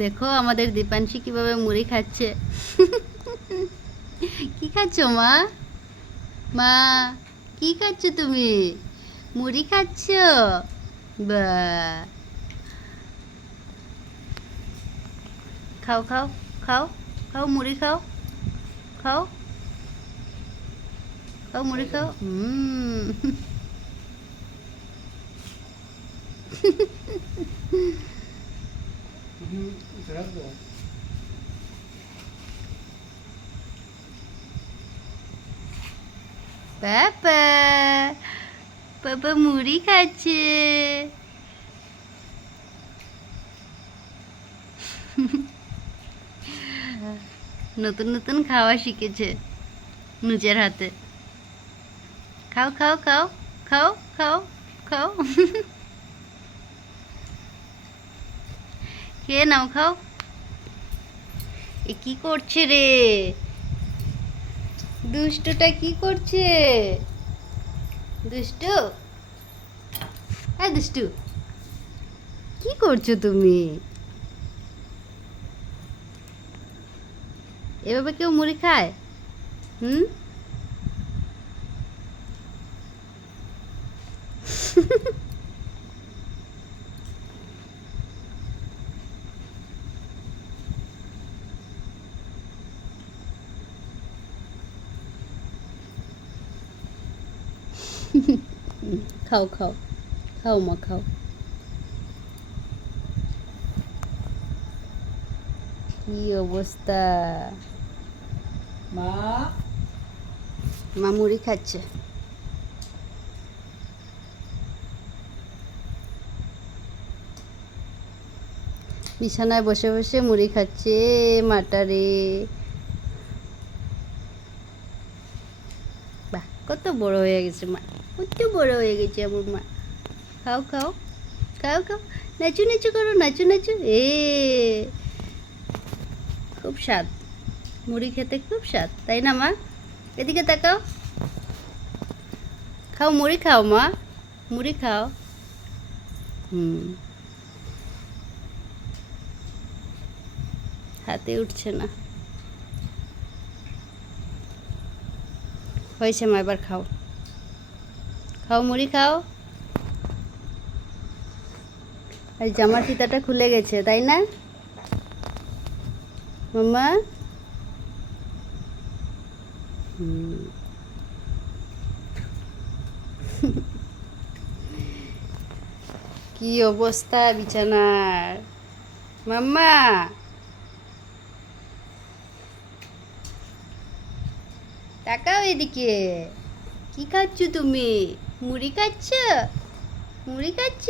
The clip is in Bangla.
দেখো আমাদের দীপাংশী কিভাবে মুড়ি খাচ্ছে। কি খাচ্ছ মা? মা, কি খাচ্ছ তুমি? মুড়ি খাচ্ছ? বা, খাও খাও খাও, খাও মুড়ি খাও, খাও খাও মুড়ি খাও। পাপা, পাপা মুড়ি খাচ্ছে। নতুন নতুন খাওয়া শিখেছে নিজের হাতে। খাও খাও খাও, খাও খাও খাও। খেয়ে নাও, খাও। এ কি করছে রে? দুষ্টটা কি করছে? দুষ্টু, হ্যাঁ দুষ্টু, কি করছো তুমি? এভাবে কেউ মুড়ি খায়? হুম। খাও খাও, খাও মা খাও। কি অবস্থা? মা, মা মুড়ি খাচ্ছে। বিছানায় বসে বসে মুড়ি খাচ্ছে মাটারে। বাহ, কত বড় হয়ে গেছে মা, কত বড় হয়ে গেছে আমার মা। খাও খাও, খাও খাও, নাচু নাচু করো, নাচু নাচু। খুব স্বাদ, মুড়ি খেতে খুব স্বাদ, তাই না মা? এদিকে তাকাও, খাও মুড়ি খাও মা, মুড়ি খাও। হাতে উঠছে না। হয়েছে মা, এবার খাও, খাও মুড়ি খাও। আর জামার ফিতাটা খুলে গেছে, তাই না মাম্মা? কি অবস্থা বিছানার মাম্মা? তাকাও এদিকে, কি খাচ্ছ তুমি? মুড়ি খাচ্ছ? মুড়ি খাচ্ছ?